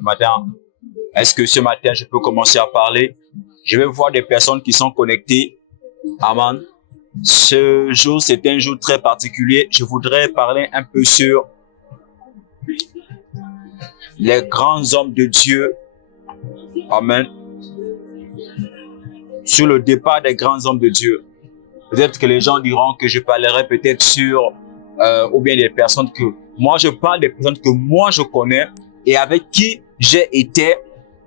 Matin, est-ce que ce matin je peux commencer à parler? Je vais voir des personnes qui sont connectées. Amen. Ce jour, c'est un jour très particulier. Je voudrais parler un peu sur les grands hommes de Dieu. Amen. Sur le départ des grands hommes de Dieu. Peut-être que les gens diront que je parlerai peut-être sur ou bien des personnes que moi je parle des personnes que moi je connais et avec qui j'ai été.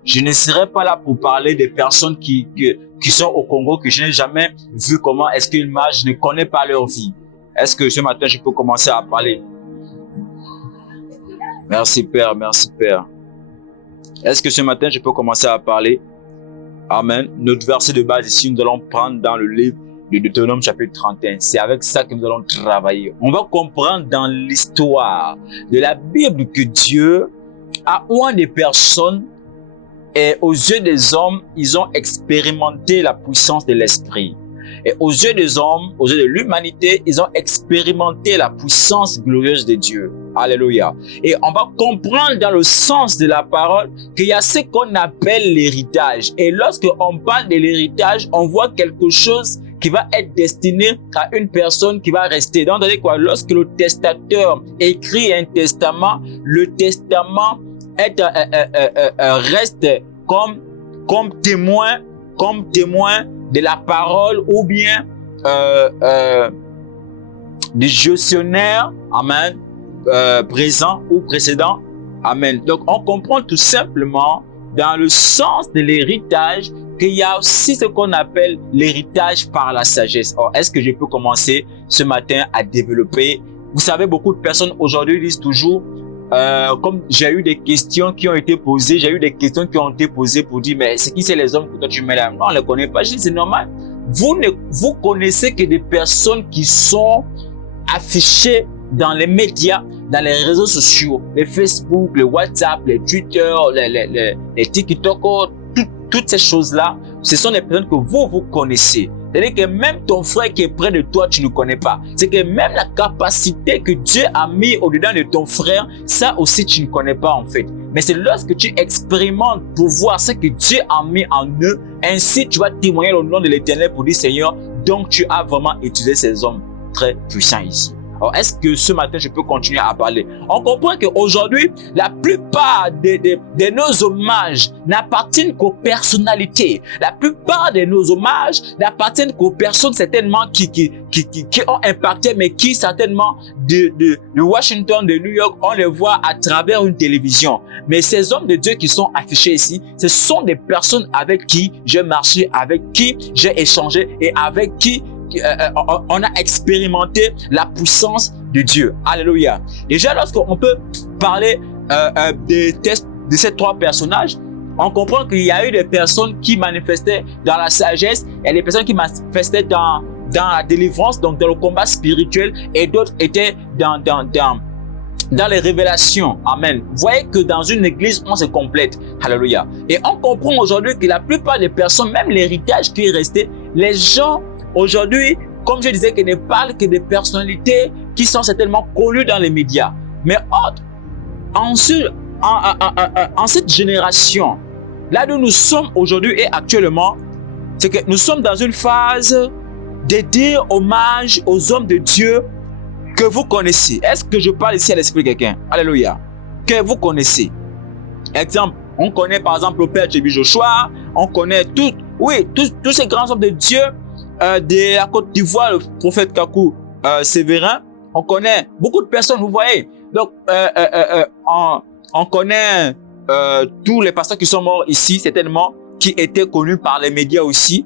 Je ne serai pas là pour parler des personnes qui sont au Congo, que je n'ai jamais vu comment est-ce qu'ils marchent, je ne connais pas leur vie. Est-ce que ce matin, je peux commencer à parler? Merci Père, merci Père. Est-ce que ce matin, je peux commencer à parler? Amen. Notre verset de base ici, nous allons prendre dans le livre de Deutéronome chapitre 31. C'est avec ça que nous allons travailler. On va comprendre dans l'histoire de la Bible que Dieu a oint des personnes. Et aux yeux des hommes, ils ont expérimenté la puissance de l'esprit. Et aux yeux des hommes, aux yeux de l'humanité, ils ont expérimenté la puissance glorieuse de Dieu. Alléluia. Et on va comprendre dans le sens de la parole qu'il y a ce qu'on appelle l'héritage. Et lorsque on parle de l'héritage, on voit quelque chose qui va être destiné à une personne qui va rester. Donc, quoi, lorsque le testateur écrit un testament, le testament reste comme témoin de la parole ou bien du gestionnaire, amen, présent ou précédent, amen. Donc on comprend tout simplement dans le sens de l'héritage qu'il y a aussi ce qu'on appelle l'héritage par la sagesse. Or, est-ce que je peux commencer ce matin à développer? Vous savez, beaucoup de personnes aujourd'hui disent toujours comme j'ai eu des questions qui ont été posées, pour dire, mais c'est qui c'est les hommes que toi tu mets là? Non, on ne les connaît pas. Je dis, c'est normal. Vous connaissez que des personnes qui sont affichées dans les médias, dans les réseaux sociaux, les Facebook, les WhatsApp, les Twitter, les TikTok, toutes ces choses-là, ce sont des personnes que vous connaissez. C'est-à-dire que même ton frère qui est près de toi, tu ne connais pas. C'est que même la capacité que Dieu a mis au-dedans de ton frère, ça aussi tu ne connais pas en fait. Mais c'est lorsque tu expérimentes pour voir ce que Dieu a mis en eux, ainsi tu vas témoigner au nom de l'Éternel pour dire Seigneur, donc tu as vraiment utilisé ces hommes très puissants ici. Alors, est-ce que ce matin, je peux continuer à parler? On comprend qu'aujourd'hui, la plupart de nos hommages n'appartiennent qu'aux personnalités. La plupart de nos hommages n'appartiennent qu'aux personnes certainement qui ont impacté, mais qui certainement de Washington, de New York, on les voit à travers une télévision. Mais ces hommes de Dieu qui sont affichés ici, ce sont des personnes avec qui j'ai marché, avec qui j'ai échangé et avec qui on a expérimenté la puissance de Dieu. Alléluia. Déjà, lorsqu'on peut parler de ces trois personnages, on comprend qu'il y a eu des personnes qui manifestaient dans la sagesse, et des personnes qui manifestaient dans la délivrance, donc dans le combat spirituel, et d'autres étaient dans les révélations. Amen. Vous voyez que dans une église, on se complète. Alléluia. Et on comprend aujourd'hui que la plupart des personnes, même l'héritage qui est resté, les gens aujourd'hui, comme je disais, qui ne parlent que des personnalités qui sont certainement connues dans les médias. Mais en cette génération, là où nous sommes aujourd'hui et actuellement, c'est que nous sommes dans une phase de dire hommage aux hommes de Dieu que vous connaissez. Est-ce que je parle ici à l'esprit de quelqu'un? Alléluia. Que vous connaissez. Exemple, on connaît par exemple le père J.B. Joshua, on connaît tous ces grands hommes de Dieu. De la Côte d'Ivoire, le prophète Kakou Sévérin, on connaît beaucoup de personnes, vous voyez. Donc, on connaît tous les pasteurs qui sont morts ici, certainement, qui étaient connus par les médias aussi,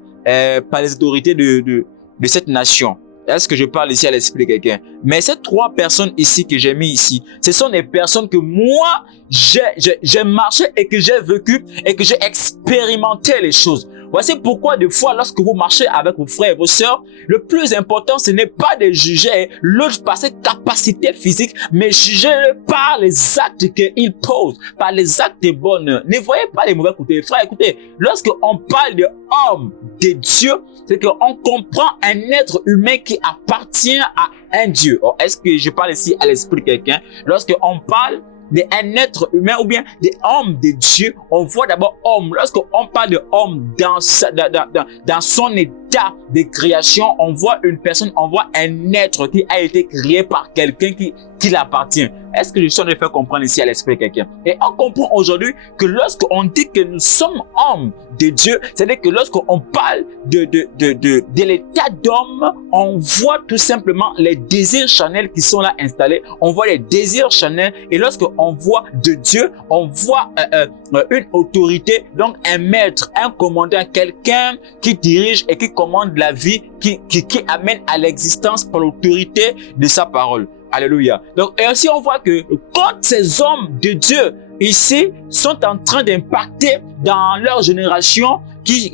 par les autorités de cette nation. Est-ce que je parle ici à l'esprit de quelqu'un? Mais ces trois personnes ici que j'ai mis ici, ce sont des personnes que moi, j'ai marché et que j'ai vécu et que j'ai expérimenté les choses. Voici pourquoi des fois, lorsque vous marchez avec vos frères et vos sœurs, le plus important, ce n'est pas de juger l'autre par ses capacités physiques, mais juger-le par les actes qu'il pose, par les actes de bonheur. Ne voyez pas les mauvais côtés. Frère, écoutez, lorsque on parle de homme de Dieu, c'est qu'on comprend un être humain qui appartient à un Dieu. Est-ce que je parle ici à l'esprit de quelqu'un? Lorsque on parle d'un être humain ou bien des hommes de Dieu, on voit d'abord homme. Lorsqu'on parle de homme dans son état de création, on voit une personne, on voit un être qui a été créé par quelqu'un qui l'appartient. Est-ce que je suis en train de faire comprendre ici à l'esprit de quelqu'un? Et on comprend aujourd'hui que lorsqu'on dit que nous sommes hommes de Dieu, c'est-à-dire que lorsqu'on parle de l'état d'homme, on voit tout simplement les désirs charnels qui sont là installés. On voit les désirs charnels et lorsqu'on voit de Dieu, on voit une autorité, donc un maître, un commandant, quelqu'un qui dirige et qui commande la vie, qui amène à l'existence par l'autorité de sa parole. Alléluia. Donc, et aussi on voit que quand ces hommes de Dieu ici sont en train d'impacter dans leur génération, qui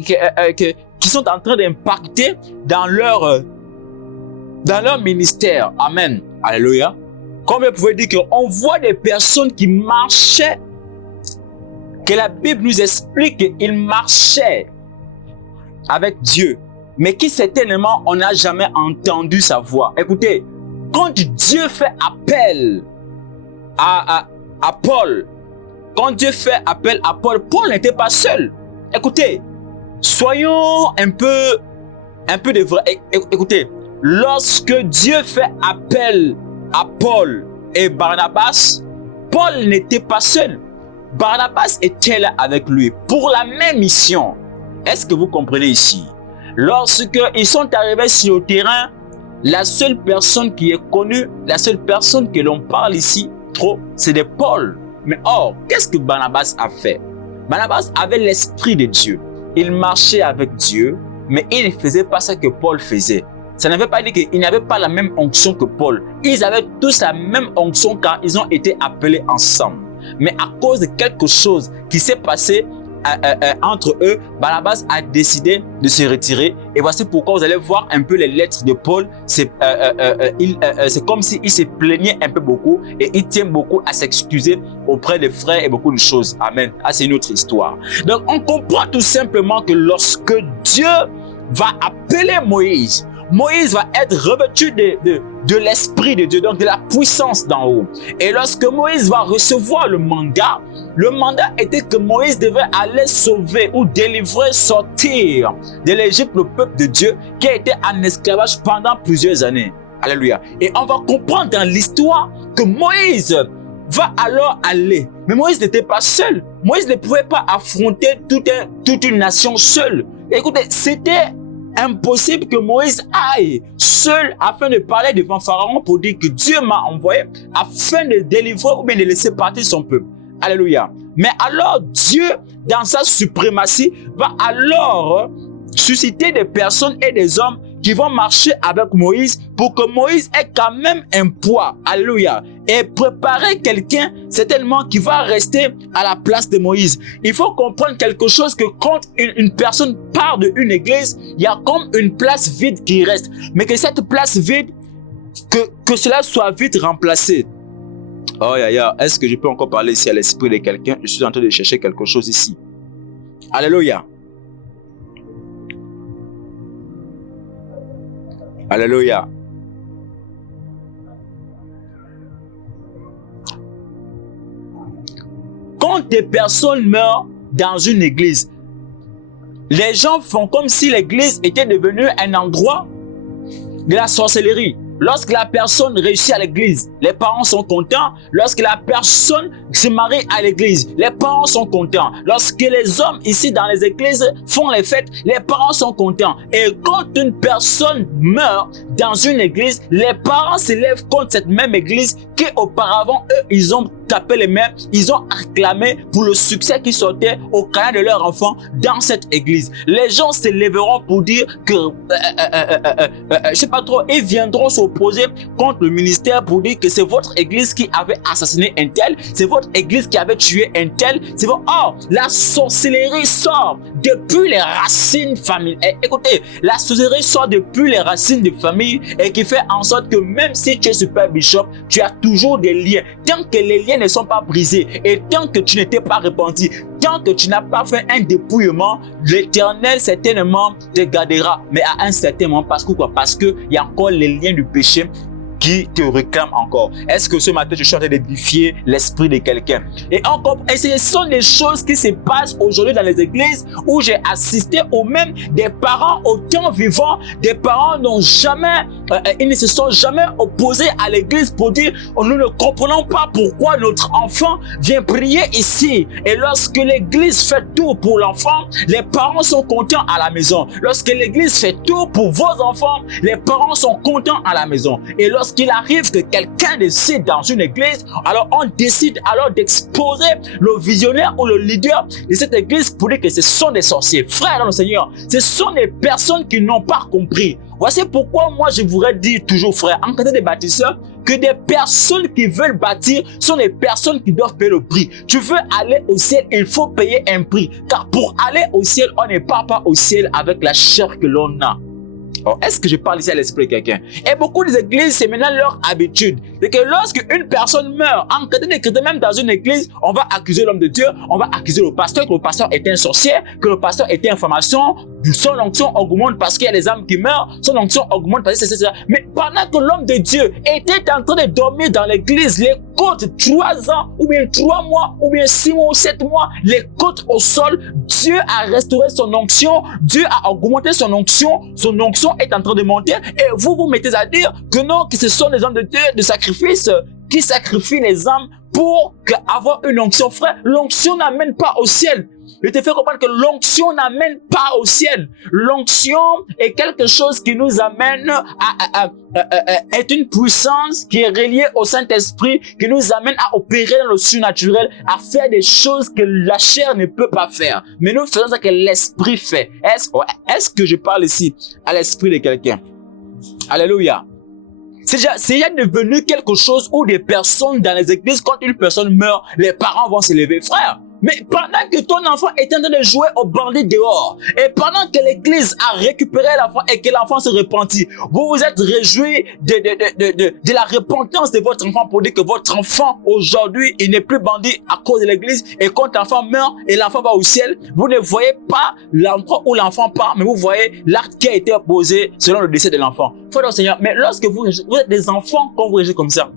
sont en train d'impacter dans leur ministère. Amen. Alléluia. Comme vous pouvez dire qu'on voit des personnes qui marchaient, que la Bible nous explique qu'ils marchaient avec Dieu, mais qui certainement on n'a jamais entendu sa voix. Écoutez, quand Dieu fait appel à Paul, quand Dieu fait appel à Paul, Paul n'était pas seul. Écoutez, soyons un peu de vrai. Écoutez, lorsque Dieu fait appel à Paul et Barnabas, Paul n'était pas seul. Barnabas était là avec lui pour la même mission. Est-ce que vous comprenez ici? Lorsqu'ils sont arrivés sur le terrain, la seule personne qui est connue, la seule personne que l'on parle ici trop, c'est de Paul. Mais or, qu'est-ce que Barnabas a fait? Barnabas avait l'esprit de Dieu. Il marchait avec Dieu, mais il ne faisait pas ce que Paul faisait. Ça ne veut pas dire qu'ils n'avaient pas la même onction que Paul. Ils avaient tous la même onction quand ils ont été appelés ensemble. Mais à cause de quelque chose qui s'est passé entre eux, Barnabas a décidé de se retirer. Et voici pourquoi vous allez voir un peu les lettres de Paul. C'est comme s'il se plaignait un peu beaucoup et il tient beaucoup à s'excuser auprès des frères et beaucoup de choses. Amen. Ah, c'est une autre histoire. Donc, on comprend tout simplement que lorsque Dieu va appeler Moïse, Moïse va être revêtu de l'esprit de Dieu, donc de la puissance d'en haut. Et lorsque Moïse va recevoir le mandat était que Moïse devait aller sauver ou délivrer, sortir de l'Égypte le peuple de Dieu qui a été en esclavage pendant plusieurs années. Alléluia. Et on va comprendre dans l'histoire que Moïse va alors aller. Mais Moïse n'était pas seul. Moïse ne pouvait pas affronter toute une nation seule. Écoutez, c'était impossible que Moïse aille seul afin de parler devant Pharaon pour dire que Dieu m'a envoyé afin de délivrer ou bien de laisser partir son peuple. Alléluia. Mais alors Dieu, dans sa suprématie, va alors susciter des personnes et des hommes qui vont marcher avec Moïse pour que Moïse ait quand même un poids. Alléluia. Et préparer quelqu'un, certainement, qui va rester à la place de Moïse. Il faut comprendre quelque chose, que quand une personne part d'une église, il y a comme une place vide qui reste. Mais que cette place vide, que cela soit vite remplacé. Oh, est-ce que je peux encore parler ici à l'esprit de quelqu'un? Je suis en train de chercher quelque chose ici. Alléluia. Alléluia. Quand des personnes meurent dans une église, les gens font comme si l'église était devenue un endroit de la sorcellerie. Lorsque la personne réussit à l'église, les parents sont contents. Lorsque la personne se marie à l'église, les parents sont contents. Lorsque les hommes ici dans les églises font les fêtes, les parents sont contents. Et quand une personne meurt dans une église, les parents se lèvent contre cette même église qui auparavant, eux, ils ont tapé les mains, ils ont acclamé pour le succès qui sortait au canal de leur enfant dans cette église. Les gens se lèveront pour dire que, je sais pas trop, ils viendront s'opposer contre le ministère pour dire que c'est votre église qui avait assassiné un tel, c'est votre église qui avait tué un tel, c'est votre... Oh, la sorcellerie sort depuis les racines familiales. Écoutez, la sorcellerie sort depuis les racines de famille et qui fait en sorte que même si tu es super bishop, tu as toujours des liens. Tant que les liens ne sont pas brisés et tant que tu n'étais pas repenti, tant que tu n'as pas fait un dépouillement, l'Éternel certainement te gardera. Mais à un certain moment, parce que quoi? Parce qu'il y a encore les liens du péché qui te réclame encore? Est-ce que ce matin, je suis en train d'édifier l'esprit de quelqu'un? Et ce sont des choses qui se passent aujourd'hui dans les églises où j'ai assisté, ou même des parents au temps vivant, des parents n'ont jamais, ils ne se sont jamais opposés à l'église pour dire, nous ne comprenons pas pourquoi notre enfant vient prier ici. Et lorsque l'église fait tout pour l'enfant, les parents sont contents à la maison. Lorsque l'église fait tout pour vos enfants, les parents sont contents à la maison. Et lorsqu'il arrive que quelqu'un décide dans une église, alors on décide alors d'exposer le visionnaire ou le leader de cette église pour dire que ce sont des sorciers. Frères dans le Seigneur, ce sont des personnes qui n'ont pas compris. Voici pourquoi moi je voudrais dire toujours, frère, en quantité de bâtisseurs, que des personnes qui veulent bâtir sont des personnes qui doivent payer le prix. Tu veux aller au ciel, il faut payer un prix. Car pour aller au ciel, on ne part pas au ciel avec la chair que l'on a. Oh, est-ce que je parle ici à l'esprit de quelqu'un? Et beaucoup des églises, c'est maintenant leur habitude. C'est que lorsque une personne meurt, en quantité de chrétiens, même dans une église, on va accuser l'homme de Dieu, on va accuser le pasteur, que le pasteur est un sorcier, que le pasteur est une information, son onction augmente parce qu'il y a des âmes qui meurent, son onction augmente parce que c'est ça. Mais pendant que l'homme de Dieu était en train de dormir dans l'église, les côtes 3 ans, ou bien 3 mois, ou bien 6 mois ou 7 mois, les côtes au sol, Dieu a restauré son onction, Dieu a augmenté son onction est en train de monter, et vous vous mettez à dire que non, que ce sont les hommes de Dieu de sacrifice qui sacrifient les âmes pour avoir une onction. Frère, l'onction n'amène pas au ciel. Je te fais comprendre que l'onction n'amène pas au ciel. L'onction est quelque chose qui nous amène est une puissance qui est reliée au Saint-Esprit, qui nous amène à opérer dans le surnaturel, à faire des choses que la chair ne peut pas faire. Mais nous faisons ce que l'Esprit fait. Est-ce que je parle ici à l'esprit de quelqu'un? Alléluia. C'est déjà devenu quelque chose où des personnes dans les églises, quand une personne meurt, les parents vont se lever. Frère, mais pendant que ton enfant est en train de jouer au bandit dehors, et pendant que l'église a récupéré l'enfant et que l'enfant se repentit, vous vous êtes réjouis de la repentance de votre enfant pour dire que votre enfant aujourd'hui, il n'est plus bandit à cause de l'église, et quand l'enfant meurt et l'enfant va au ciel, vous ne voyez pas l'endroit où l'enfant part, mais vous voyez l'acte qui a été posé selon le décès de l'enfant. Frère du Seigneur, mais lorsque vous êtes des enfants, quand vous réagissez comme ça,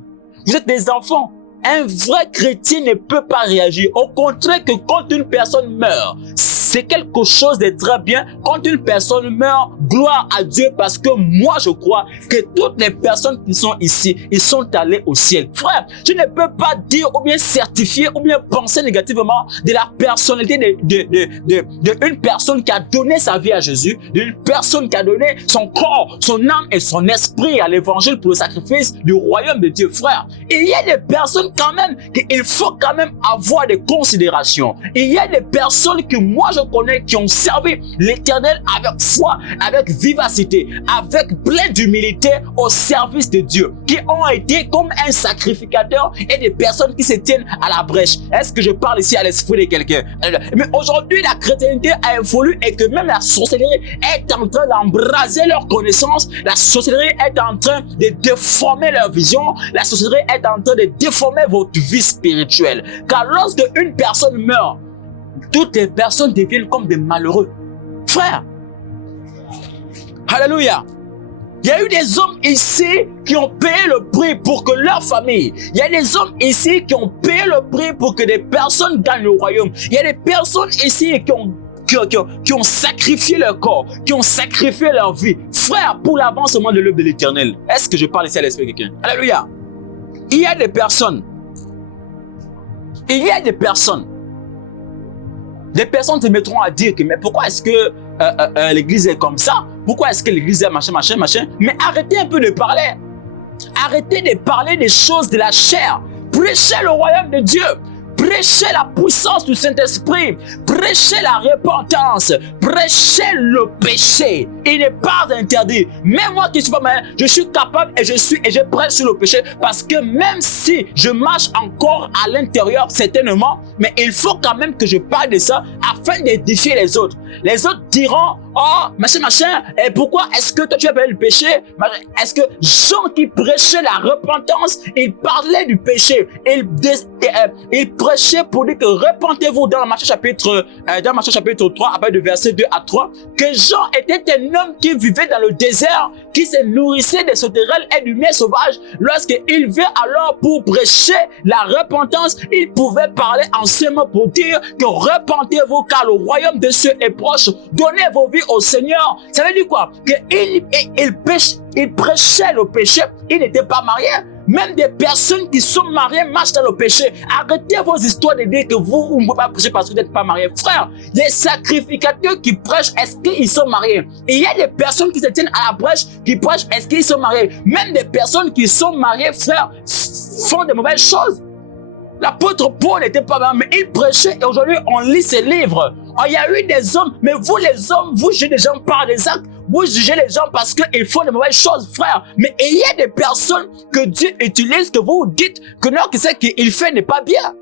vous êtes des enfants. Un vrai chrétien ne peut pas réagir. Au contraire, que quand une personne meurt, c'est quelque chose de très bien. Quand une personne meurt, gloire à Dieu, parce que moi je crois que toutes les personnes qui sont ici, ils sont allés au ciel. Frère, je ne peux pas dire ou bien certifier ou bien penser négativement de la personnalité d'une personne qui a donné sa vie à Jésus, d'une personne qui a donné son corps, son âme et son esprit à l'évangile pour le sacrifice du royaume de Dieu. Frère, il y a des personnes quand même qu'il faut quand même avoir des considérations. Il y a des personnes que moi je connais qui ont servi l'Éternel avec foi, avec vivacité, avec plein d'humilité au service de Dieu, qui ont été comme un sacrificateur et des personnes qui se tiennent à la brèche. Est-ce que je parle ici à l'esprit de quelqu'un? Mais aujourd'hui, la chrétienté a évolué et que même la sorcellerie est en train d'embraser leur connaissance. La sorcellerie est en train de déformer leur vision. La sorcellerie est en train de déformer votre vie spirituelle. Car lorsque une personne meurt, toutes les personnes deviennent comme des malheureux. Frère, alléluia. Il y a eu des hommes ici qui ont payé le prix pour que leur famille, il y a des hommes ici qui ont payé le prix pour que des personnes gagnent le royaume. Il y a des personnes ici qui ont sacrifié leur corps, qui ont sacrifié leur vie. Frère, pour l'avancement de l'œuvre de l'Éternel. Est-ce que je parle ici à l'esprit de quelqu'un? Alléluia. Il y a des personnes se mettront à dire que mais pourquoi est-ce que l'église est comme ça? Pourquoi est-ce que l'église est machin? Mais arrêtez un peu de parler. Arrêtez de parler des choses de la chair. Prêchez le royaume de Dieu. Prêchez la puissance du Saint-Esprit. Prêchez la repentance. Prêchez le péché. Il n'est pas interdit. Même moi qui suis pas malin, je suis capable et je prêche sur le péché parce que même si je marche encore à l'intérieur, certainement, mais il faut quand même que je parle de ça afin d'édifier les autres. Les autres diront, oh, machin, et pourquoi est-ce que toi tu appelles le péché? Est-ce que Jean qui prêchait la repentance, il parlait du péché, il prêchait pour dire que repentez-vous dans Matthieu chapitre dans Matthieu chapitre 3, à partir de verset 2 à 3, que Jean était un homme qui vivait dans le désert, qui se nourrissait des sauterelles et du miel sauvage. Lorsqu'il vint alors pour prêcher la repentance, il pouvait parler en ces mots pour dire que repentez-vous car le royaume de Dieu est proche. Donnez vos vies au Seigneur. Ça veut dire quoi? Il prêchait le péché, il n'était pas marié. Même des personnes qui sont mariées marchent dans le péché. Arrêtez vos histoires de dire que vous ne pouvez pas prêcher parce que vous n'êtes pas marié. Frère, les sacrificateurs qui prêchent, est-ce qu'ils sont mariés? Et il y a des personnes qui se tiennent à la brèche, qui prêchent, est-ce qu'ils sont mariés? Même des personnes qui sont mariées, frère, font de mauvaises choses. L'apôtre Paul n'était pas marié, mais il prêchait et aujourd'hui on lit ses livres. Oh, il y a eu des hommes, mais vous les hommes, vous jugez les gens par des actes. Vous jugez les gens parce qu'ils font de mauvaises choses, frère. Mais il y a des personnes que Dieu utilise, que vous dites que non, que ce qu'il fait n'est pas bien.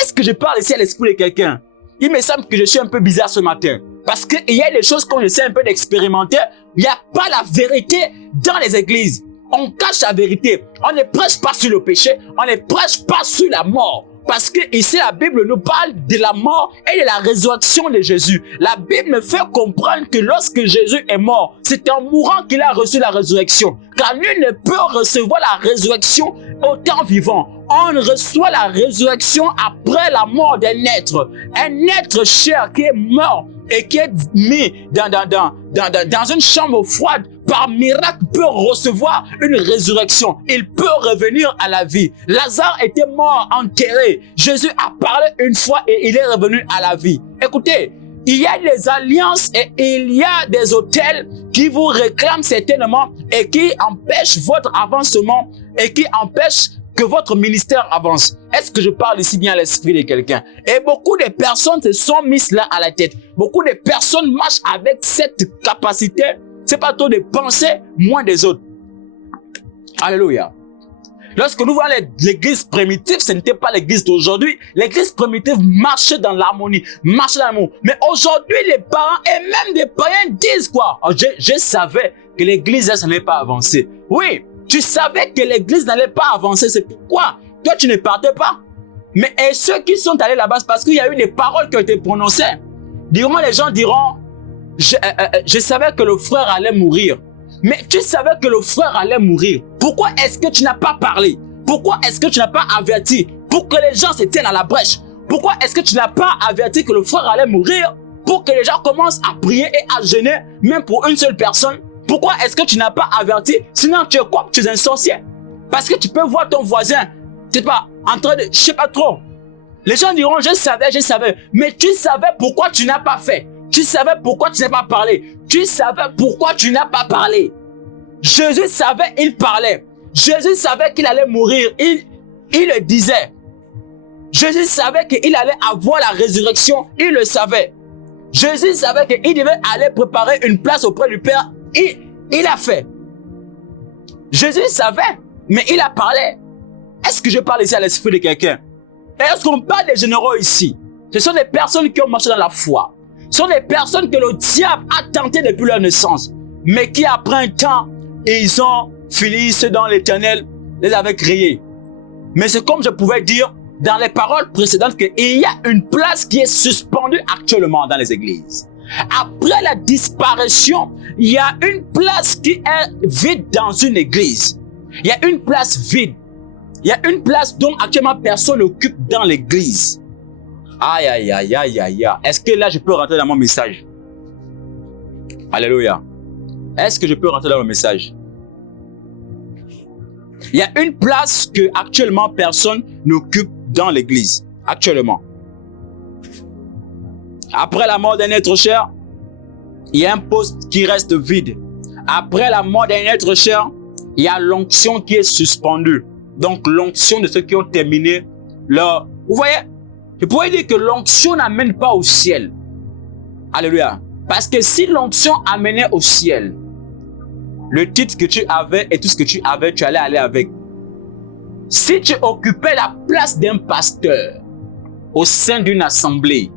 Est-ce que je parle ici à l'esprit de quelqu'un? Il me semble que je suis un peu bizarre ce matin. Parce qu'il y a des choses qu'on essaie un peu d'expérimenter. Il n'y a pas la vérité dans les églises. On cache la vérité. On ne prêche pas sur le péché. On ne prêche pas sur la mort. Parce que ici, la Bible nous parle de la mort et de la résurrection de Jésus. La Bible me fait comprendre que lorsque Jésus est mort, c'est en mourant qu'il a reçu la résurrection. Car nul ne peut recevoir la résurrection au temps vivant. On reçoit la résurrection après la mort d'un être. Un être cher qui est mort et qui est mis dans une chambre froide, par miracle, peut recevoir une résurrection. Il peut revenir à la vie. Lazare était mort, enterré. Jésus a parlé une fois et il est revenu à la vie. Écoutez, il y a des alliances et il y a des hôtels qui vous réclament certainement et qui empêchent votre avancement et qui empêchent que votre ministère avance. Est-ce que je parle ici bien à l'esprit de quelqu'un? Et beaucoup de personnes se sont mises là à la tête. Beaucoup de personnes marchent avec cette capacité. C'est pas trop de penser moins des autres. Alléluia. Lorsque nous voyons l'église primitive, ce n'était pas l'église d'aujourd'hui. L'église primitive marchait dans l'harmonie, marchait dans l'amour. Mais aujourd'hui, les parents et même des païens disent quoi? Oh, je savais que l'église, ça n'allait pas avancer. Oui, tu savais que l'église n'allait pas avancer. C'est pourquoi toi, tu ne partais pas. Mais et ceux qui sont allés là-bas, parce qu'il y a eu des paroles qui ont été prononcées. Les gens diront, je savais que le frère allait mourir. Mais tu savais que le frère allait mourir. Pourquoi est-ce que tu n'as pas parlé? Pourquoi est-ce que tu n'as pas averti pour que les gens se tiennent à la brèche? Pourquoi est-ce que tu n'as pas averti que le frère allait mourir pour que les gens commencent à prier et à jeûner, même pour une seule personne? Pourquoi est-ce que tu n'as pas averti? Sinon, tu es quoi? Tu es un sorcier. Parce que tu peux voir ton voisin, tu sais pas, en train de, je sais pas trop. Les gens diront, je savais. Mais tu savais pourquoi tu n'as pas fait. Tu savais pourquoi tu n'as pas parlé. Tu savais pourquoi tu n'as pas parlé. Jésus savait, il parlait. Jésus savait qu'il allait mourir. Il le disait. Jésus savait qu'il allait avoir la résurrection. Il le savait. Jésus savait qu'il devait aller préparer une place auprès du Père. Il a fait. Jésus savait, mais il a parlé. Est-ce que je parle ici à l'esprit de quelqu'un? Est-ce qu'on parle des généraux ici? Ce sont des personnes qui ont marché dans la foi. Ce sont des personnes que le diable a tenté depuis leur naissance, mais qui après un temps, ils ont fini ce dont l'Éternel les avait créés. Mais c'est comme je pouvais dire dans les paroles précédentes qu'il y a une place qui est suspendue actuellement dans les églises. Après la disparition, il y a une place qui est vide dans une église. Il y a une place vide. Il y a une place dont actuellement personne n'occupe dans l'église. Aïe, aïe, aïe, aïe, aïe. Est-ce que là, je peux rentrer dans mon message? Alléluia. Est-ce que je peux rentrer dans mon message? Il y a une place que actuellement personne n'occupe dans l'église. Actuellement. Après la mort d'un être cher, il y a un poste qui reste vide. Après la mort d'un être cher, il y a l'onction qui est suspendue. Donc l'onction de ceux qui ont terminé leur... Vous voyez? Je pourrais dire que l'onction n'amène pas au ciel. Alléluia. Parce que si l'onction amenait au ciel, le titre que tu avais et tout ce que tu avais, tu allais aller avec. Si tu occupais la place d'un pasteur au sein d'une assemblée,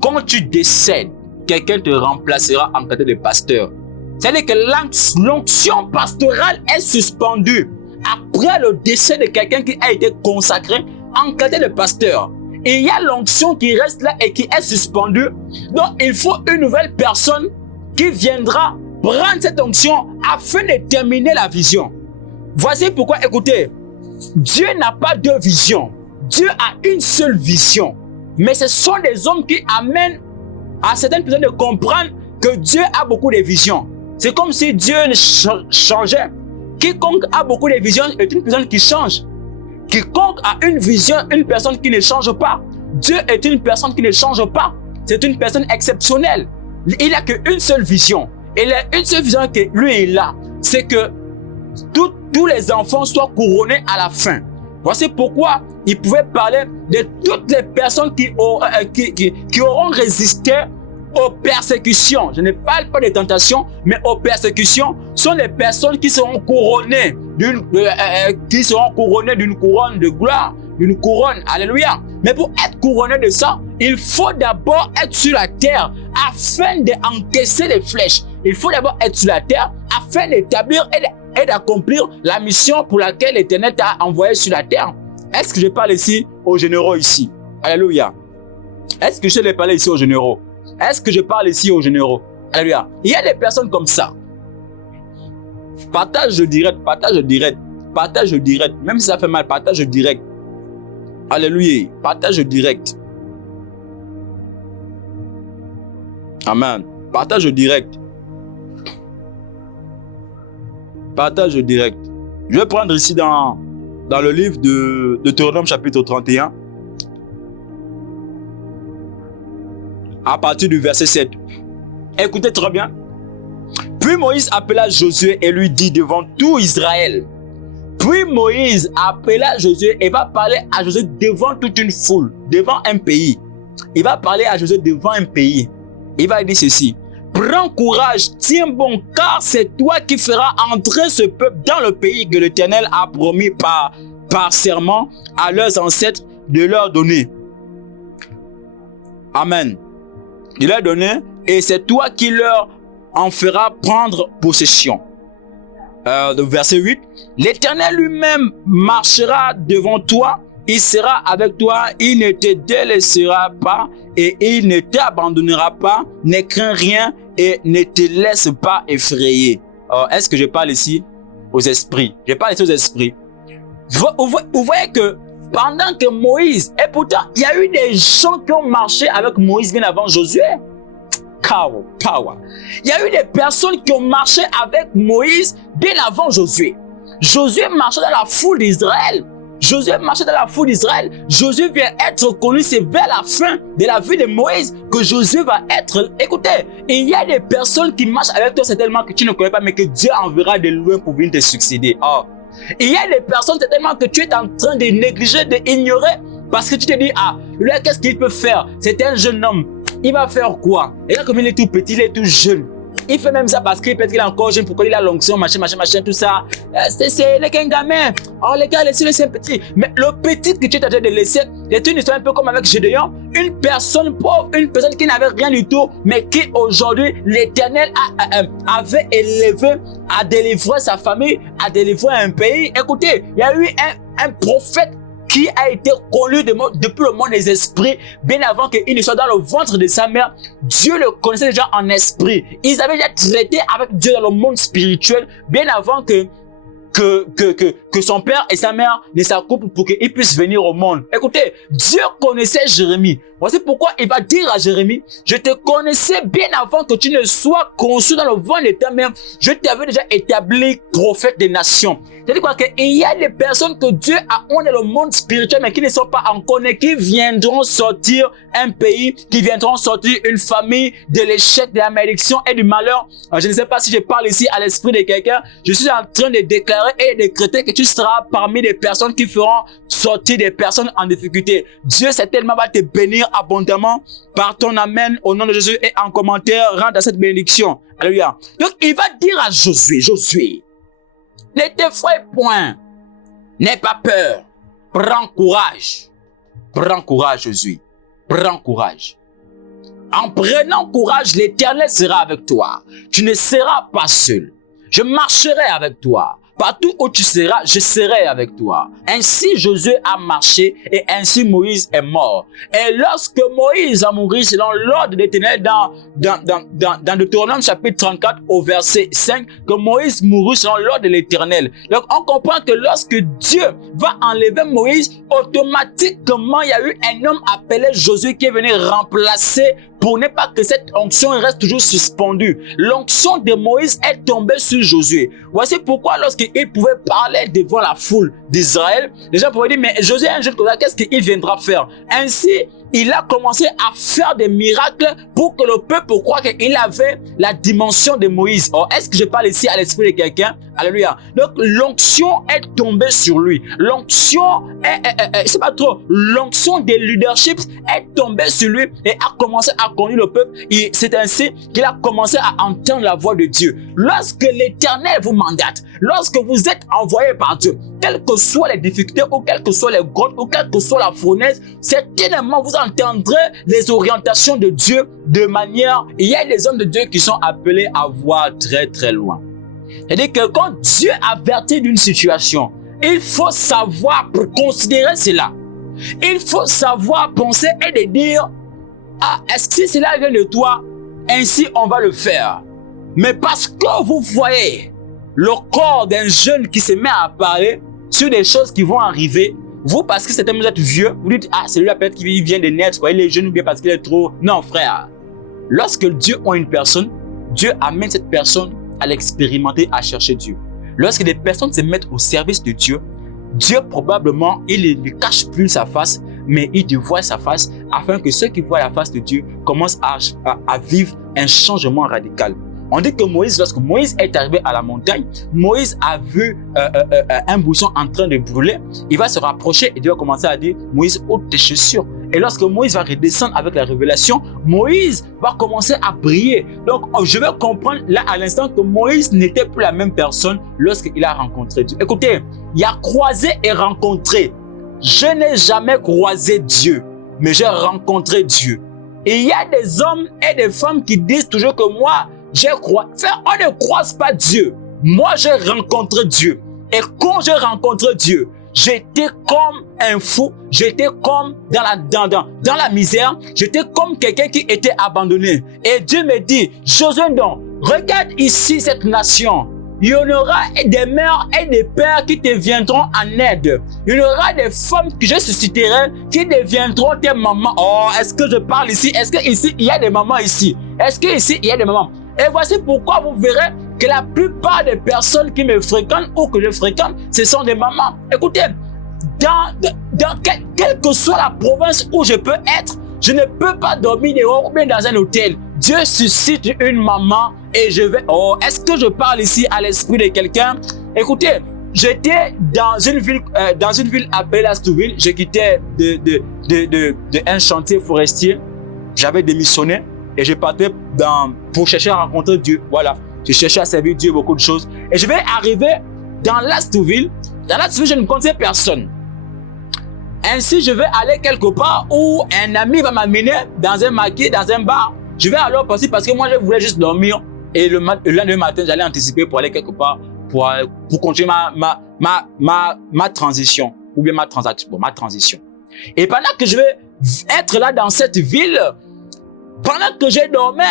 quand tu décèdes, quelqu'un te remplacera en qualité de pasteur. C'est-à-dire que l'onction pastorale est suspendue après le décès de quelqu'un qui a été consacré en qualité de pasteur. il y a l'onction qui reste là et qui est suspendue. Donc, il faut une nouvelle personne qui viendra prendre cette onction afin de terminer la vision. Voici pourquoi, écoutez, Dieu n'a pas deux visions. Dieu a une seule vision. Mais ce sont des hommes qui amènent à certaines personnes de comprendre que Dieu a beaucoup de visions. C'est comme si Dieu changeait. Quiconque a beaucoup de visions est une personne qui change. Quiconque a une vision, une personne qui ne change pas. Dieu est une personne qui ne change pas. C'est une personne exceptionnelle. Il n'a qu'une seule vision. Il a une seule vision que lui il a. C'est que tous les enfants soient couronnés à la fin. Voici pourquoi il pouvait parler de toutes les personnes qui auront résisté aux persécutions. Je ne parle pas des tentations, mais aux persécutions sont les personnes qui seront couronnées d'une couronne de gloire, d'une couronne. Alléluia. Mais pour être couronné de ça, il faut d'abord être sur la terre afin d'encaisser les flèches. Il faut d'abord être sur la terre afin d'établir et d'accomplir la mission pour laquelle l'Éternel t'a envoyé sur la terre. Est-ce que je parle ici aux généraux ici? Alléluia. Est-ce que je vais parler ici aux généraux? Est-ce que je parle ici aux généraux? Alléluia. Il y a des personnes comme ça. Partage direct, partage direct, partage direct. Même si ça fait mal, partage direct. Alléluia. Partage direct. Amen. Partage direct. Partage direct. Je vais prendre ici dans le livre de Deutéronome chapitre 31. À partir du verset 7. Écoutez très bien. Puis Moïse appela Josué et lui dit devant tout Israël. Puis Moïse appela Josué et va parler à Josué devant toute une foule, devant un pays. Il va parler à Josué devant un pays. Il va dire ceci. Prends courage, tiens bon, car c'est toi qui feras entrer ce peuple dans le pays que l'Éternel a promis par serment à leurs ancêtres de leur donner. Amen. Il leur a donné, et c'est toi qui leur en feras prendre possession. Verset 8. L'Éternel lui-même marchera devant toi, il sera avec toi, il ne te délaissera pas et il ne t'abandonnera pas, ne crains rien et ne te laisse pas effrayer. Est-ce que je parle ici aux esprits? Je parle ici aux esprits. Vous voyez que pendant que Moïse, et pourtant il y a eu des gens qui ont marché avec Moïse bien avant Josué. Il y a eu des personnes qui ont marché avec Moïse bien avant Josué. Josué marchait dans la foule d'Israël. Josué marchait dans la foule d'Israël. Josué vient être connu, c'est vers la fin de la vie de Moïse que Josué va être. Écoutez, il y a des personnes qui marchent avec toi certainement que tu ne connais pas, mais que Dieu enverra de loin pour venir te succéder. Il y a des personnes certainement que tu es en train de négliger, d'ignorer, parce que tu te dis, lui, qu'est-ce qu'il peut faire? C'est un jeune homme. Il va faire quoi? Et là, comme il est tout petit, il est tout jeune. Il fait même ça parce qu'il peut-être qu'il est encore jeune, pourquoi il a l'onction, machin, tout ça. C'est qu'un gamin. Les gars, laissez-le petit. Mais le petit que tu es en train de laisser, c'est une histoire un peu comme avec Gédéon. Une personne pauvre, une personne qui n'avait rien du tout, mais qui aujourd'hui, l'Éternel avait élevé à délivrer sa famille, à délivrer un pays. Écoutez, il y a eu un prophète qui a été connu depuis le monde des esprits, bien avant qu'il ne soit dans le ventre de sa mère. Dieu le connaissait déjà en esprit. Ils avaient déjà traité avec Dieu dans le monde spirituel, bien avant que son père et sa mère ne s'accouplent pour qu'ils puissent venir au monde. Écoutez, Dieu connaissait Jérémie. Voici pourquoi il va dire à Jérémie, je te connaissais bien avant que tu ne sois conçu dans le ventre de ta mère. Je t'avais déjà établi prophète des nations. C'est-à-dire quoi? Qu'il y a des personnes que Dieu a dans le monde spirituel, mais qui ne sont pas encore nés, qui viendront sortir un pays, qui viendront sortir une famille de l'échec, de la malédiction et du malheur. Je ne sais pas si je parle ici à l'esprit de quelqu'un. Je suis en train de déclarer et de décréter que tu seras parmi des personnes qui feront sortir des personnes en difficulté. Dieu certainement va te bénir abondamment par ton amen au nom de Jésus, et en commentaire, rentre dans cette bénédiction. Alléluia. Donc, il va dire à Josué, ne t'effraie point, n'aie pas peur, prends courage. Prends courage, Josué. Prends courage. En prenant courage, l'Éternel sera avec toi. Tu ne seras pas seul. Je marcherai avec toi. Partout où tu seras, je serai avec toi. Ainsi Josué a marché et ainsi Moïse est mort. Et lorsque Moïse a mouru selon l'ordre de l'Éternel dans Deutéronome chapitre 34 au verset 5, que Moïse mourut selon l'ordre de l'Éternel. Donc on comprend que lorsque Dieu va enlever Moïse, automatiquement il y a eu un homme appelé Josué qui est venu remplacer pour ne pas que cette onction reste toujours suspendue. L'onction de Moïse est tombée sur Josué. Voici pourquoi lorsqu'il pouvait parler devant la foule d'Israël, les gens pouvaient dire, mais Josué est un jeune comme ça, qu'est-ce qu'il viendra faire? Ainsi, il a commencé à faire des miracles pour que le peuple croie qu'il avait la dimension de Moïse. Or, est-ce que je parle ici à l'esprit de quelqu'un? Alléluia. Donc, l'onction est tombée sur lui. L'onction c'est pas trop, l'onction de leadership est tombée sur lui et a commencé à conduire le peuple. C'est ainsi qu'il a commencé à entendre la voix de Dieu. Lorsque l'Éternel vous mandate, lorsque vous êtes envoyé par Dieu, quelles que soient les difficultés ou quelles que soient les grottes ou quelle que soit la fournaise, certainement vous entendrez les orientations de Dieu de manière... Il y a des hommes de Dieu qui sont appelés à voir très très loin. C'est-à-dire que quand Dieu avertit d'une situation, il faut savoir considérer cela. Il faut savoir penser et de dire, ah, est-ce que si cela vient de toi, ainsi on va le faire. Mais parce que vous voyez le corps d'un jeune qui se met à parler sur des choses qui vont arriver, vous, parce que certainement vous êtes vieux, vous dites, ah, celui-là peut-être qu'il vient de naître, vous voyez les jeunes ou bien parce qu'il est trop... Non, frère. Lorsque Dieu a une personne, Dieu amène cette personne à l'expérimenter, à chercher Dieu. Lorsque des personnes se mettent au service de Dieu, Dieu probablement, il ne lui cache plus sa face, mais il dévoile sa face afin que ceux qui voient la face de Dieu commencent à vivre un changement radical. On dit que Moïse, lorsque Moïse est arrivé à la montagne, Moïse a vu un buisson en train de brûler. Il va se rapprocher et Dieu va commencer à dire, Moïse, ôte tes chaussures. Et lorsque Moïse va redescendre avec la révélation, Moïse va commencer à briller. Donc, je vais comprendre là à l'instant que Moïse n'était plus la même personne lorsqu'il a rencontré Dieu. Écoutez, il y a croisé et rencontré. Je n'ai jamais croisé Dieu, mais j'ai rencontré Dieu. Et il y a des hommes et des femmes qui disent toujours que moi, on ne croise pas Dieu. Moi, j'ai rencontré Dieu. Et quand j'ai rencontré Dieu, j'étais comme un fou. J'étais comme dans la misère. J'étais comme quelqu'un qui était abandonné. Et Dieu me dit, Josué, regarde ici cette nation. Il y en aura des mères et des pères qui te viendront en aide. Il y aura des femmes que je susciterai qui deviendront tes mamans. Oh, est-ce que je parle ici? Est-ce qu'ici, il y a des mamans ici? Est-ce qu'ici, il y a des mamans? Et voici pourquoi vous verrez que la plupart des personnes qui me fréquentent ou que je fréquente, ce sont des mamans. Écoutez, quelle que soit la province où je peux être, je ne peux pas dormir dehors ou bien dans un hôtel. Dieu suscite une maman et je vais... Oh, est-ce que je parle ici à l'esprit de quelqu'un? Écoutez, j'étais dans une ville appelée Astrouville. Je quittais un chantier forestier. J'avais démissionné et je partais pour chercher à rencontrer Dieu. Voilà, je cherchais à servir Dieu, beaucoup de choses. Et je vais arriver dans l'Astrouville. Dans l'Astrouville, je ne connaissais personne. Ainsi, je vais aller quelque part où un ami va m'amener dans un maquis, dans un bar. Je vais alors passer parce que moi, je voulais juste dormir. Et le lendemain matin, j'allais anticiper pour aller quelque part pour continuer ma transition. Ou bien ma transition. Et pendant que je vais être là dans cette ville, pendant que je dormais,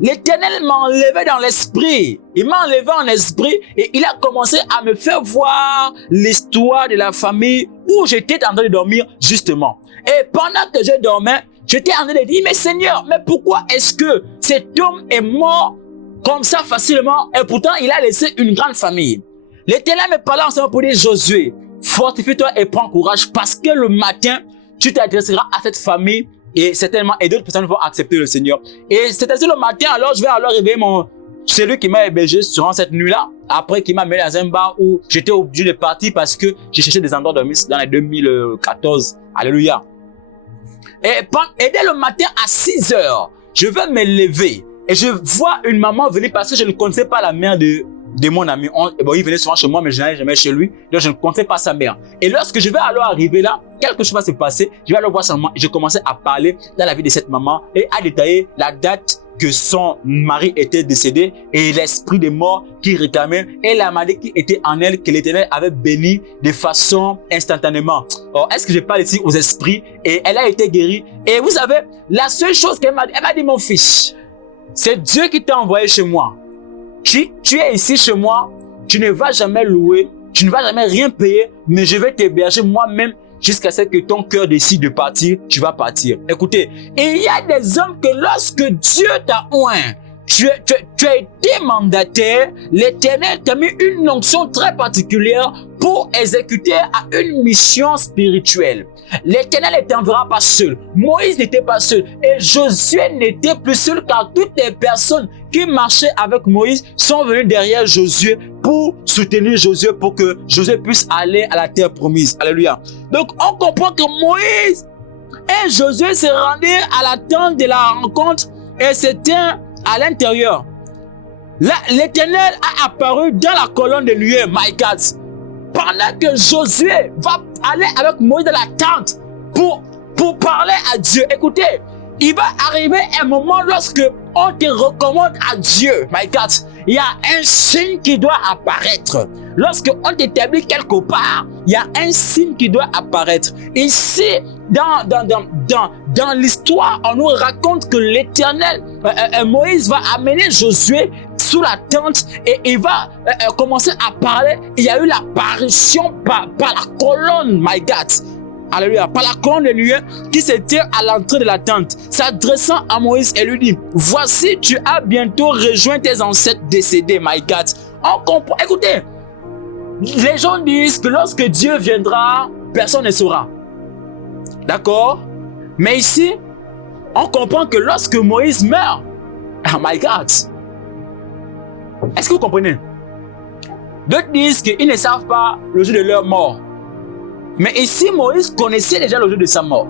l'Éternel m'a enlevé dans l'esprit. Il m'a enlevé en esprit et il a commencé à me faire voir l'histoire de la famille où j'étais en train de dormir justement. Et pendant que je dormais, j'étais en train de dire, mais Seigneur, mais pourquoi est-ce que cet homme est mort comme ça facilement et pourtant il a laissé une grande famille? L'Éternel me parlait ensemble pour dire, Josué, fortifie-toi et prends courage parce que le matin, tu t'adresseras à cette famille et certainement, et d'autres personnes vont accepter le Seigneur. Et c'est ainsi le matin, alors je vais alors réveiller celui qui m'a hébergé durant cette nuit-là, après qui m'a mis dans un bar où j'étais obligé de partir parce que j'ai cherché des endroits de dormir dans les 2014. Alléluia. Et dès le matin à 6 heures, je vais me lever et je vois une maman venir parce que je ne connaissais pas la mère de de mon ami. Bon, il venait souvent chez moi, mais je n'allais jamais chez lui. Donc, je ne comptais pas sa mère. Et lorsque je vais alors arriver là, quelque chose va se passer. Je vais alors voir sa maman. Je commençais à parler dans la vie de cette maman et à détailler la date que son mari était décédé et l'esprit de mort qui réclamait et la maladie qui était en elle que l'Éternel avait bénie de façon instantanément. Or, est-ce que je parle ici aux esprits et elle a été guérie? Et vous savez, la seule chose qu'elle m'a dit, mon fils, c'est Dieu qui t'a envoyé chez moi. Tu es ici chez moi, tu ne vas jamais louer, tu ne vas jamais rien payer, mais je vais t'héberger moi-même jusqu'à ce que ton cœur décide de partir, tu vas partir. Écoutez, il y a des hommes que lorsque Dieu t'a oint, tu as été mandataire, l'Éternel t'a mis une onction très particulière pour exécuter à une mission spirituelle. L'Éternel ne t'enverra pas seul. Moïse n'était pas seul. Et Josué n'était plus seul car toutes les personnes qui marchaient avec Moïse sont venues derrière Josué pour soutenir Josué pour que Josué puisse aller à la terre promise. Alléluia. Donc on comprend que Moïse et Josué se rendaient à la tente de la rencontre et c'était à l'intérieur. Là, l'Éternel a apparu dans la colonne de nuée, my God. Pendant que Josué va aller avec Moïse dans la tente pour parler à Dieu. Écoutez, il va arriver un moment lorsque on te recommande à Dieu, my God. Il y a un signe qui doit apparaître. Lorsque on t'établit quelque part, il y a un signe qui doit apparaître. Ici, dans l'histoire, on nous raconte que l'Éternel, Moïse va amener Josué sous la tente et il va commencer à parler. Il y a eu l'apparition par la colonne, my God. Alléluia. Par la colonne de nuée qui s'était à l'entrée de la tente, s'adressant à Moïse et lui dit, voici, tu as bientôt rejoint tes ancêtres décédés, my God. On comprend. Écoutez, les gens disent que lorsque Dieu viendra, personne ne saura. D'accord? Mais ici, on comprend que lorsque Moïse meurt, oh my God. Est-ce que vous comprenez? D'autres disent qu'ils ne savent pas le jour de leur mort. Mais ici, Moïse connaissait déjà le jour de sa mort.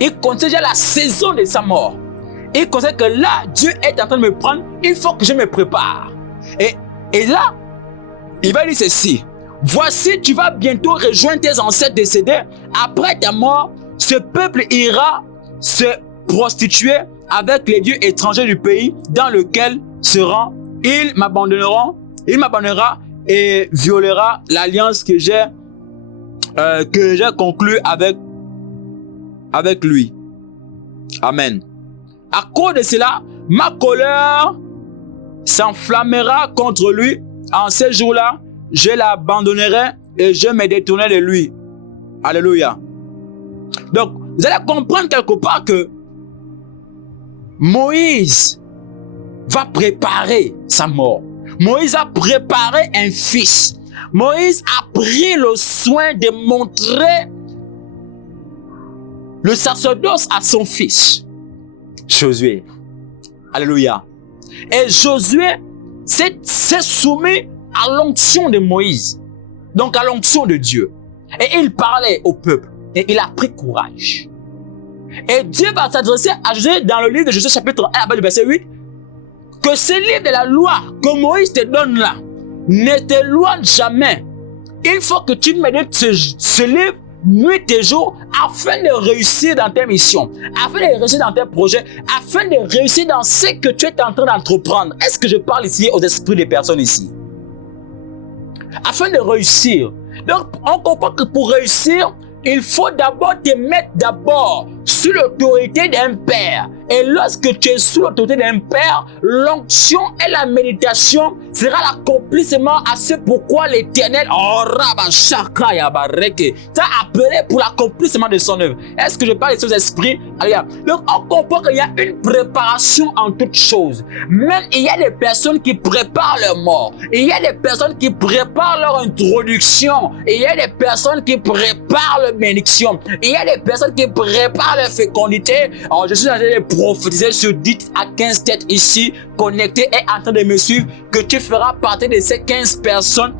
Il connaissait déjà la saison de sa mort. Il connaissait que là, Dieu est en train de me prendre. Il faut que je me prépare. Et là, il va dire ceci. Voici, tu vas bientôt rejoindre tes ancêtres décédés. Après ta mort, ce peuple ira se prostituer avec les dieux étrangers du pays dans lequel se rend. Il m'abandonnera et violera l'alliance que j'ai conclue avec lui. Amen. À cause de cela, ma colère s'enflammera contre lui. En ces jours-là, je l'abandonnerai et je me détournerai de lui. Alléluia. Donc, vous allez comprendre quelque part que Moïse va préparer sa mort. Moïse a préparé un fils. Moïse a pris le soin de montrer le sacerdoce à son fils, Josué. Alléluia. Et Josué s'est soumis à l'onction de Moïse, donc à l'onction de Dieu. Et il parlait au peuple et il a pris courage. Et Dieu va s'adresser à Josué dans le livre de Josué chapitre 1 à partir du verset 8 que ce livre de la loi que Moïse te donne là ne t'éloigne jamais. Il faut que tu médites ce livre nuit et jour afin de réussir dans tes missions, afin de réussir dans tes projets, afin de réussir dans ce que tu es en train d'entreprendre. Est-ce que je parle ici aux esprits des personnes ici? Afin de réussir. Donc, on comprend que pour réussir, il faut d'abord te mettre sous l'autorité d'un père. Et lorsque tu es sous l'autorité d'un père, l'onction et la méditation sera l'accomplissement à ce pourquoi l'Éternel t'a appelé pour l'accomplissement de son œuvre. Est-ce que je parle de ces esprits? Donc on comprend qu'il y a une préparation en toutes choses. Même il y a des personnes qui préparent leur mort. Il y a des personnes qui préparent leur introduction. Il y a des personnes qui préparent leur bénédiction. Il y a des personnes qui préparent leur fécondité. Alors je suis en train de prophétiser sur 10 à 15 têtes ici, connectées et en train de me suivre, que tu feras partie de ces 15 personnes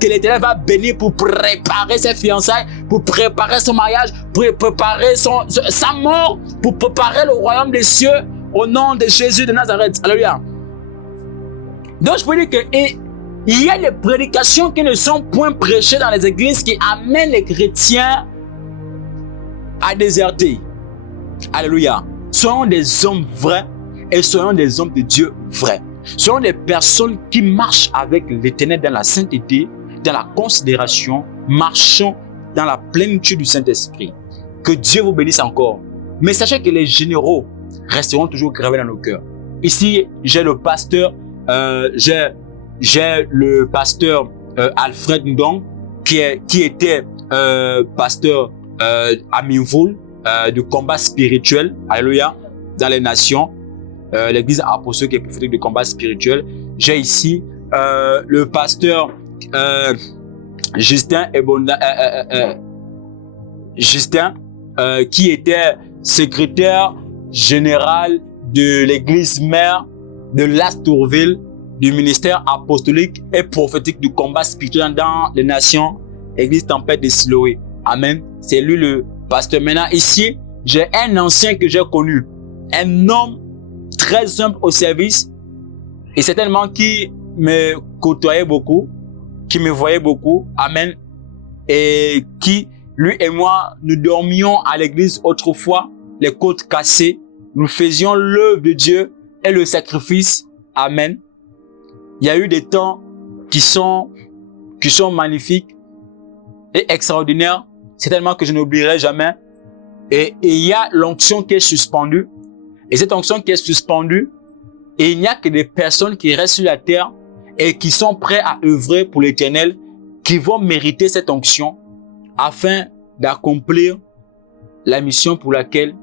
que l'Éternel va bénir pour préparer ses fiançailles, pour préparer son mariage, pour préparer sa mort, pour préparer le royaume des cieux au nom de Jésus de Nazareth. Alléluia. Donc je peux dire que Il y a des prédications qui ne sont point prêchées dans les églises qui amènent les chrétiens à déserter. Alléluia. Soyons des hommes vrais et soyons des hommes de Dieu vrais. Soyons des personnes qui marchent avec l'Éternel dans la sainteté, dans la considération, marchons dans la plénitude du Saint-Esprit. Que Dieu vous bénisse encore. Mais sachez que les généraux resteront toujours gravés dans nos cœurs. Ici, j'ai le pasteur, Alfred Ndong, qui était pasteur à Minvoul, de combat spirituel, alléluia, dans les nations, l'église apostolique et prophétique de combat spirituel. J'ai ici le pasteur Justin qui était secrétaire général de l'église mère de Lastourville, du ministère apostolique et prophétique du combat spirituel dans les nations, église tempête de Siloé. Amen. C'est lui le pasteur. Maintenant, ici, j'ai un ancien que j'ai connu, un homme très humble au service et certainement qui me côtoyait beaucoup, qui me voyait beaucoup. Amen. Et qui, lui et moi, nous dormions à l'église autrefois, les côtes cassées. Nous faisions l'œuvre de Dieu et le sacrifice. Amen. Il y a eu des temps qui sont magnifiques et extraordinaires. C'est tellement que je n'oublierai jamais. Et il y a l'onction qui est suspendue. Et cette onction qui est suspendue, et il n'y a que des personnes qui restent sur la terre et qui sont prêts à œuvrer pour l'Éternel, qui vont mériter cette onction afin d'accomplir la mission pour laquelle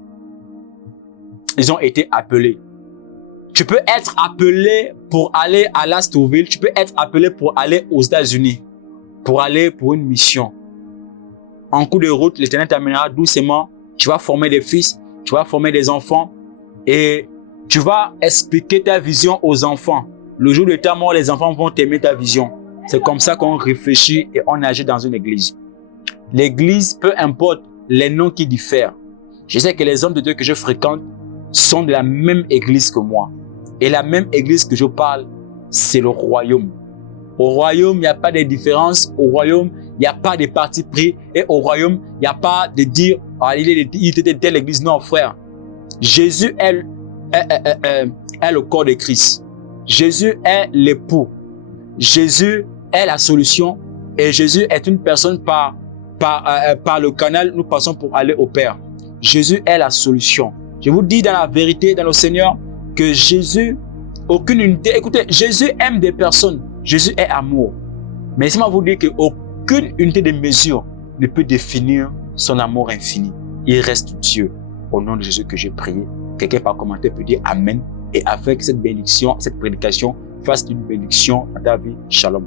ils ont été appelés. Tu peux être appelé pour aller à Lastourville, tu peux être appelé pour aller aux États-Unis, pour aller pour une mission. En cours de route, l'Éternel t'amènera doucement, tu vas former des fils, tu vas former des enfants et tu vas expliquer ta vision aux enfants. Le jour de ta mort, les enfants vont t'aimer ta vision. C'est comme ça qu'on réfléchit et on agit dans une église. L'église, peu importe les noms qui diffèrent. Je sais que les hommes de Dieu que je fréquente sont de la même église que moi. Et la même église que je parle, c'est le royaume. Au royaume, il n'y a pas de différence. Au royaume, il n'y a pas de parti pris. Et au royaume, il n'y a pas de dire, il était de telle église. Non, frère. Jésus est le corps de Christ. Jésus est l'époux. Jésus est la solution. Et Jésus est une personne par le canal, nous passons pour aller au Père. Jésus est la solution. Je vous dis dans la vérité, dans le Seigneur, que Jésus, aucune unité. Écoutez, Jésus aime des personnes. Jésus est amour. Mais laissez-moi vous dire qu'aucune unité de mesure ne peut définir son amour infini. Il reste Dieu. Au nom de Jésus que j'ai prié. Quelqu'un par commentaire peut dire Amen. Et avec cette bénédiction, cette prédication, fasse une bénédiction à ta vie. Shalom.